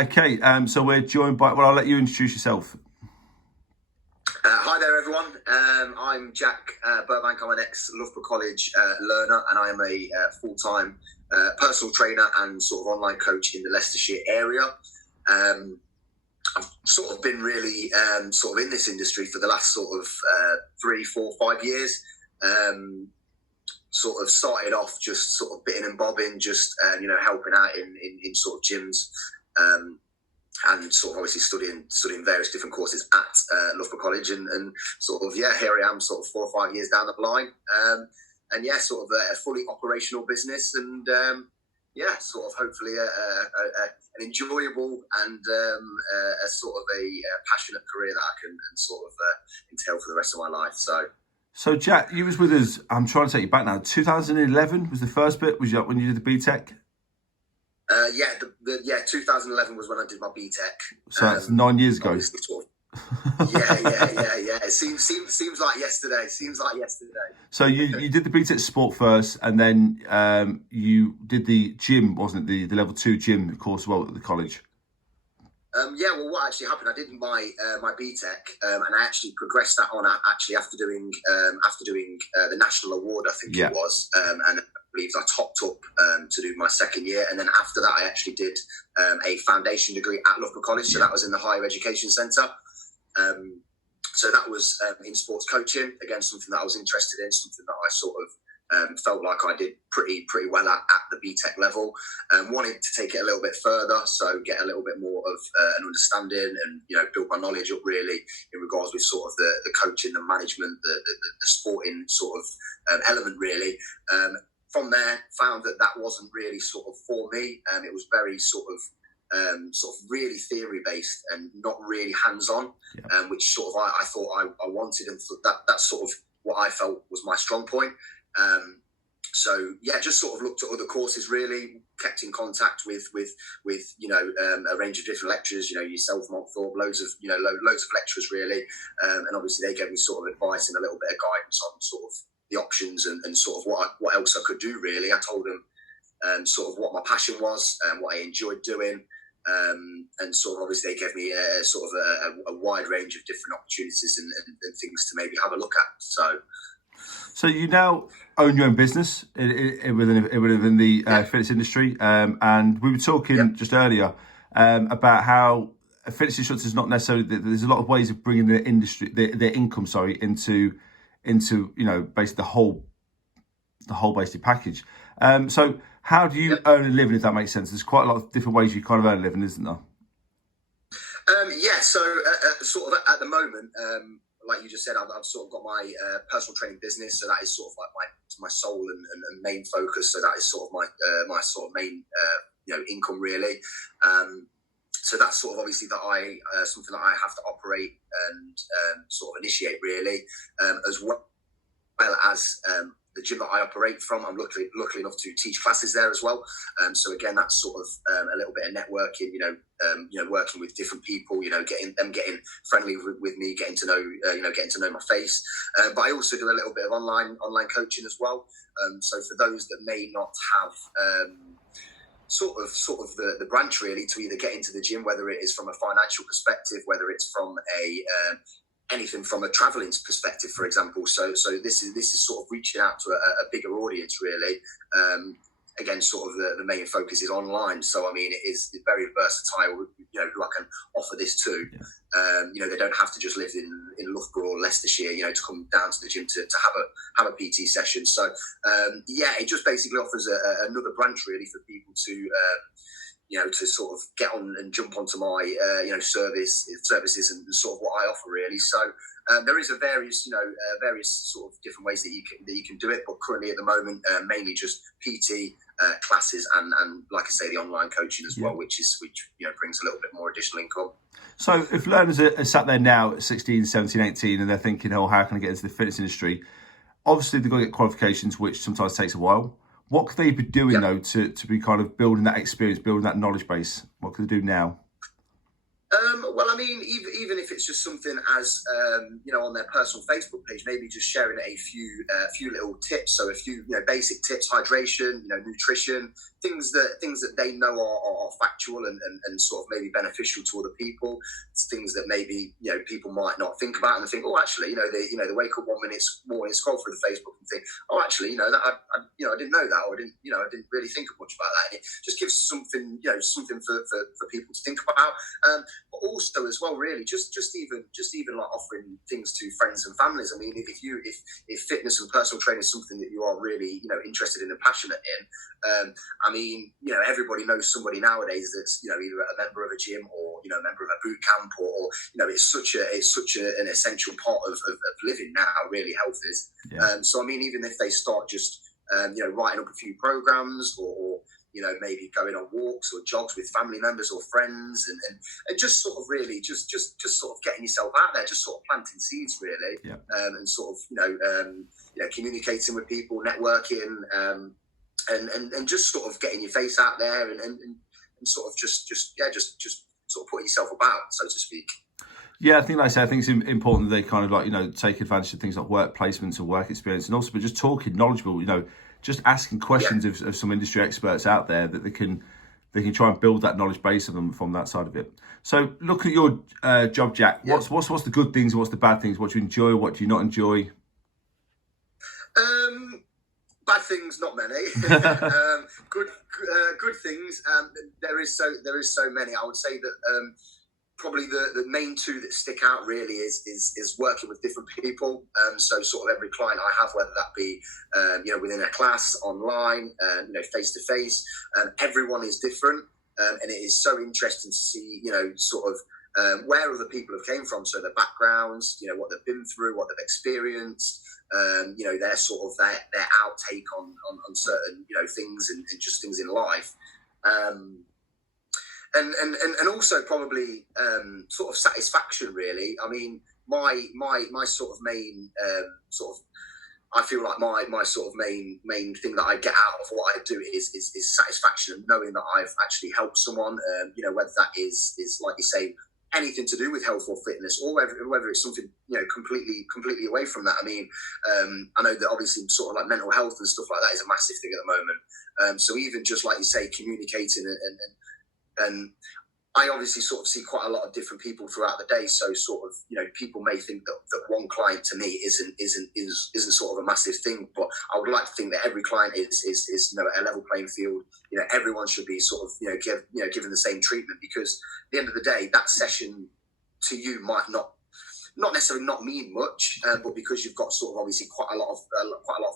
Okay, so we're joined by, well, I'll let you introduce yourself. Hi there, everyone. I'm Jack Burbank. I'm an ex-Loughborough College learner, and I am a full-time personal trainer and sort of online coach in the Leicestershire area. I've sort of been really sort of in this industry for the last sort of 3, 4, 5 years. Sort of started off just sort of bitting and bobbing, just helping out in sort of gyms. And sort of obviously studying various different courses at Loughborough College, and sort of here I am, sort of 4 or 5 years down the line, and sort of a fully operational business, and sort of hopefully an enjoyable and a sort of a passionate career that I can sort of entail for the rest of my life. So Jack, you was with us. I'm trying to take you back now. 2011 was the first bit. Was you when you did the BTEC? 2011 was when I did my BTEC. So that's 9 years ago. Yeah. It seems like yesterday. So you did the BTEC Sport first, and then you did the gym, wasn't it? The level 2 gym course as well at the college. Well, what actually happened? I did my BTEC, and I actually progressed that on actually after doing the national award, I think it was, and I believe I topped up to do my second year, and then after that I actually did a foundation degree at Loughborough College, so that was in the Higher Education Centre. So that was in sports coaching, again something that I was interested in, something that I sort of felt like I did pretty well at the BTEC level. Wanted to take it a little bit further, so get a little bit more of an understanding and build my knowledge up really in regards with sort of the coaching, the management, the sporting sort of element really. From there, found that wasn't really sort of for me. It was very sort of really theory based and not really hands on, which sort of I thought I wanted, and that's sort of what I felt was my strong point. Just sort of looked at other courses really, kept in contact with a range of different lecturers, yourself, Mark Thorpe, loads of lecturers really, and obviously they gave me sort of advice and a little bit of guidance on sort of the options and sort of what else I could do really. I told them sort of what my passion was and what I enjoyed doing, and sort of obviously they gave me a wide range of different opportunities and things to maybe have a look at. So you now own your own business within the fitness industry, and we were talking just earlier about how a fitness instructor is not necessarily. There's a lot of ways of bringing the industry, their income, into basically the whole basic package. So how do you earn a living, if that makes sense? There's quite a lot of different ways you kind of earn a living, isn't there? Sort of at the moment. Like you just said, I've sort of got my personal training business, so that is sort of like my sole and main focus. So that is sort of my sort of main income really. So that's sort of obviously that something that I have to operate and sort of initiate really, as well as the gym that I operate from. I'm lucky enough to teach classes there as well. So again, that's sort of a little bit of networking, working with different people, getting friendly with me, getting to know my face. But I also do a little bit of online coaching as well. So for those that may not have sort of the branch really to either get into the gym, whether it is from a financial perspective, whether it's from anything from a travelling perspective, for example. So this is sort of reaching out to a bigger audience, really. Again, sort of the main focus is online. So I mean, it is very versatile. Who I can offer this to. They don't have to just live in Loughborough or Leicestershire, to come down to the gym to have a PT session. So it just basically offers another branch really for people to. To sort of get on and jump onto my, services and sort of what I offer really. So there is various sort of different ways that you can do it. But currently at the moment, mainly just PT classes and like I say, the online coaching as well, which brings a little bit more additional income. So if learners are sat there now at 16, 17, 18, and they're thinking, how can I get into the fitness industry? Obviously, they've got to get qualifications, which sometimes takes a while. What could they be doing though to be kind of building that experience, building that knowledge base? What could they do now? Well, I mean, even if it's just something as on their personal Facebook page, maybe just sharing a few little tips. So a few basic tips, hydration, nutrition, things that they know are factual and sort of maybe beneficial to other people. It's things that maybe people might not think about and think, oh, actually, they wake up 1 minute morning, scroll through the Facebook and think, oh, actually, that I didn't know that, or I didn't really think much about that. And it just gives something for people to think about. But also as well, really, just even like offering things to friends and families. I mean, if fitness and personal training is something that you are really interested in and passionate in, I mean, everybody knows somebody nowadays that's either a member of a gym or a member of a boot camp, or it's such an essential part of living now. Really, health is. Yeah. So I mean, even if they start just writing up a few programs or maybe going on walks or jogs with family members or friends, and just sort of really just sort of getting yourself out there, just sort of planting seeds really. Yeah. And sort of communicating with people, networking, and just sort of getting your face out there and sort of just sort of putting yourself about, so to speak. Yeah, I think, like I say, I think it's important that they kind of like, take advantage of things like work placements and work experience, and also, but just talking knowledgeable, just asking questions of some industry experts out there that they can try and build that knowledge base of them from that side of it. So look at your job, Jack. Yeah. What's the good things and what's the bad things? What do you enjoy? What do you not enjoy? Bad things, not many. Good things. There is so many. I would say that probably the main two that stick out really is working with different people. So sort of every client I have, whether that be within a class, online, face to face, everyone is different, and it is so interesting to see sort of where other people have came from, so their backgrounds, what they've been through, what they've experienced, their sort of their outtake on certain things and just things in life. And also probably sort of satisfaction really. I mean, my sort of main I feel like my sort of main thing that I get out of what I do is satisfaction and knowing that I've actually helped someone, whether that is like you say, anything to do with health or fitness, or whether it's something completely away from that. I mean, I know that obviously sort of like mental health and stuff like that is a massive thing at the moment. So even just like you say, communicating and I obviously sort of see quite a lot of different people throughout the day. So sort of, people may think that one client to me isn't sort of a massive thing, but I would like to think that every client is a level playing field. Everyone should be sort of, given the same treatment, because at the end of the day, that session to you might not necessarily not mean much, but because you've got sort of obviously quite a lot of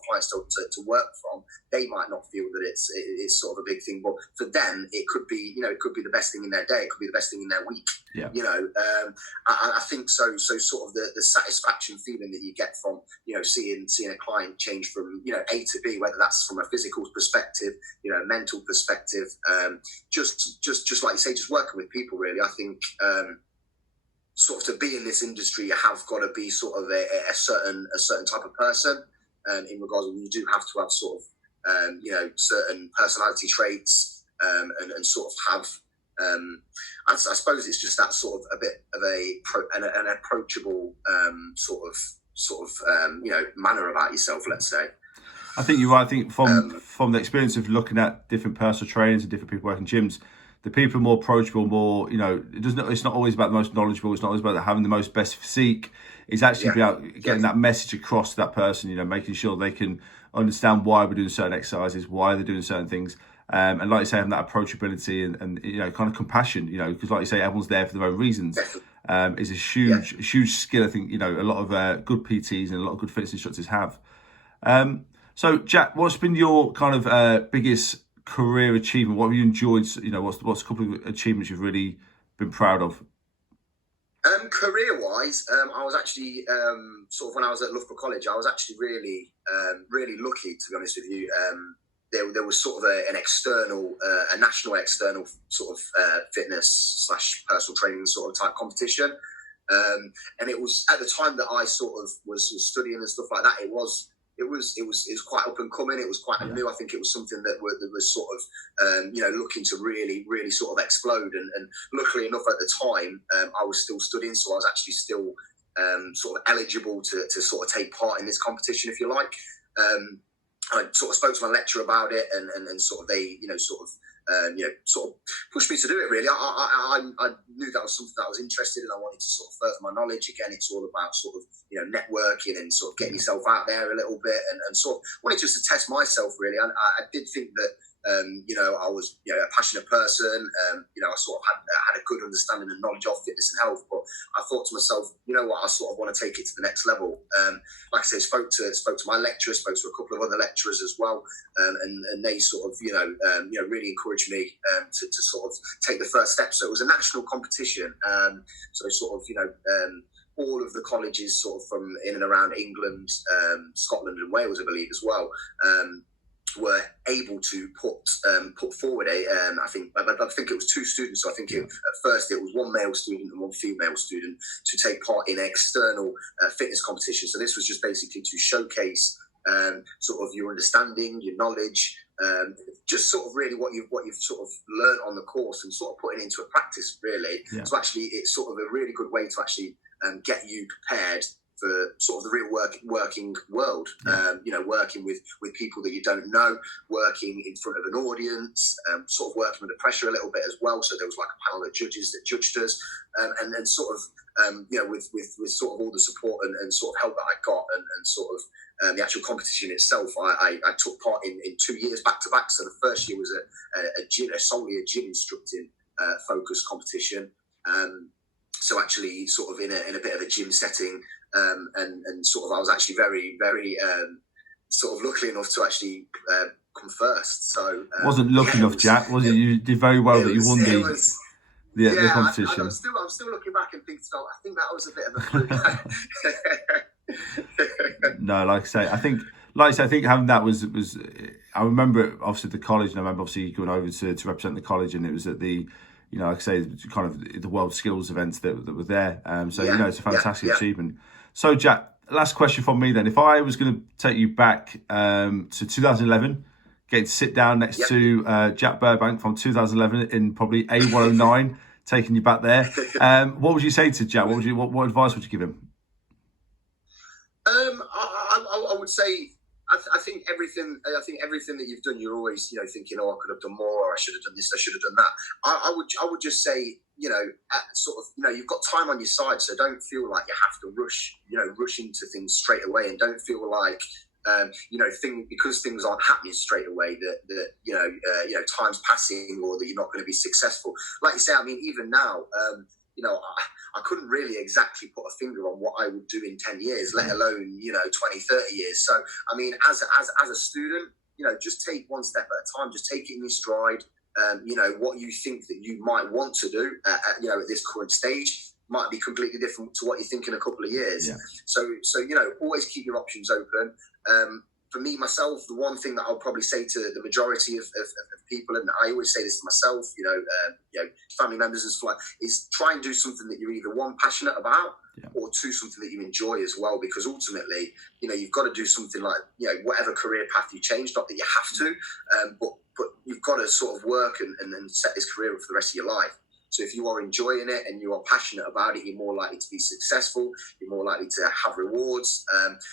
clients to work from, they might not feel that it's sort of a big thing, but for them it could be the best thing in their day, it could be the best thing in their week. Yeah. I think so sort of the satisfaction feeling that you get from seeing a client change from A to B, whether that's from a physical perspective, mental perspective, just like you say, just working with people really. I think sort of to be in this industry, you have got to be sort of a certain type of person. In regards, you do have to have sort of certain personality traits, and sort of have. I suppose it's just that sort of a bit of an approachable sort of manner about yourself. Let's say. I think you're right. I think from the experience of looking at different personal trainers and different people working gyms, the people are more approachable, more, it's not always about the most knowledgeable. It's not always about having the most best physique. It's actually about getting that message across to that person, making sure they can understand why we're doing certain exercises, why they're doing certain things. And like you say, having that approachability and kind of compassion, because like you say, everyone's there for their own reasons, is a huge skill. I think, a lot of good PTs and a lot of good fitness instructors have. So Jack, what's been your kind of biggest career achievement? What have you enjoyed? What's a couple of achievements you've really been proud of? Career-wise, I was actually sort of when I was at Loughborough College, I was actually really lucky, to be honest with you. There was sort of a national external sort of fitness / personal training sort of type competition, and it was at the time that I sort of was studying and stuff like that. It was quite up and coming. It was quite new. I think it was something that was sort of looking to really sort of explode. And luckily enough, at the time, I was still studying, so I was actually still sort of eligible to sort of take part in this competition, if you like. I sort of spoke to my lecturer about it, and sort of they sort of pushed me to do it. Really, I knew that was something that I was interested in. I wanted to sort of further my knowledge. Again, it's all about sort of networking and sort of getting yourself out there a little bit, and sort of wanted just to test myself. Really, I did think that I was a passionate person. I sort of had a good understanding and knowledge of fitness and health, but I thought to myself, you know what, I sort of want to take it to the next level. Like I say, spoke to my lecturer, spoke to a couple of other lecturers as well, and they sort of really encouraged me to sort of take the first step. So it was a national competition. So sort of all of the colleges sort of from in and around England, Scotland and Wales, I believe, as well, were able to put forward I think it was 2 students. So I think at first it was 1 male student and 1 female student to take part in an external fitness competition. So this was just basically to showcase sort of your understanding, your knowledge, just sort of really what you've sort of learned on the course, and sort of putting into a practice, really. Yeah. So actually, it's sort of a really good way to actually get you prepared for sort of the real working world. Working with people that you don't know, working in front of an audience, sort of working under pressure a little bit as well. So there was like a panel of judges that judged us, and then sort of with sort of all the support and sort of help that I got, and sort of the actual competition itself, I took part in 2 years back to back. So the first year was solely a gym instructing focused competition. So actually, sort of in a bit of a gym setting, and sort of I was actually very, very sort of lucky enough to actually come first. So wasn't lucky enough, Jack. Was it? You did very well that you won the competition. I'm still looking back and thinking, I think that was a bit of a fluke. No, like I think having that was. I remember it, obviously the college, and I remember obviously going over to represent the college, and it was at the. Like I say, kind of the World Skills events that were there. It's a fantastic achievement. So, Jack, last question from me then. If I was going to take you back to 2011, getting to sit down next to Jack Burbank from 2011 in probably A109, taking you back there, what would you say to Jack? What advice would you give him? I would say, I think everything that you've done, you're always, thinking, I could have done more, or I should have done this, I should have done that. I would just say, you've got time on your side, so don't feel like you have to rush into things straight away, and don't feel like, because things aren't happening straight away, that time's passing, or that you're not going to be successful. Like you say, I mean, even now, I couldn't really exactly put a finger on what I would do in 10 years, let alone, 20, 30 years. So, I mean, as a student, just take one step at a time, just take it in your stride. What you think that you might want to do at this current stage might be completely different to what you think in a couple of years. Yeah. So, always keep your options open. For me, myself, the one thing that I'll probably say to the majority of people, and I always say this to myself, family members and stuff, is try and do something that you're either 1, passionate about, or 2, something that you enjoy as well. Because ultimately, you've got to do something like, whatever career path you change, not that you have to, but you've got to sort of work and set this career up for the rest of your life. So if you are enjoying it and you are passionate about it, you're more likely to be successful. You're more likely to have rewards.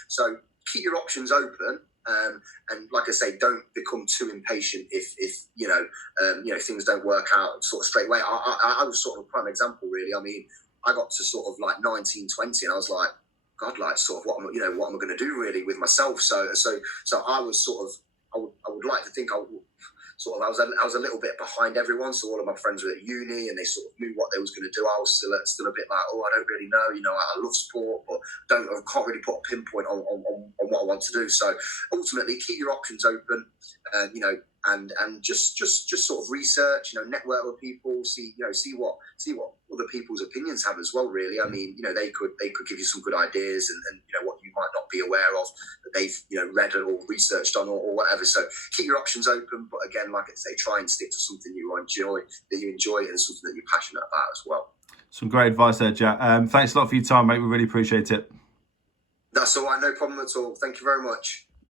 So keep your options open. And like I say, don't become too impatient if things don't work out sort of straight away. I was sort of a prime example, really. I mean, I got to sort of like 19, 20, and I was like, God, like sort of what am I going to do really with myself? So I was sort of, I would like to think I was a little bit behind everyone. So all of my friends were at uni, and they sort of knew what they was going to do. I was still a bit like, I don't really know. I love sport, but I can't really put a pinpoint on what I want to do. So ultimately, keep your options open, and just sort of research, network with people, see what other people's opinions have as well. Really, I mean, they could give you some good ideas and what you might not be aware of that they've read or researched on or whatever. So keep your options open, but again, like I say, try and stick to something you enjoy and something that you're passionate about as well. Some great advice there, Jack. Thanks a lot for your time, mate. We really appreciate it. That's all right, no problem at all. Thank you very much.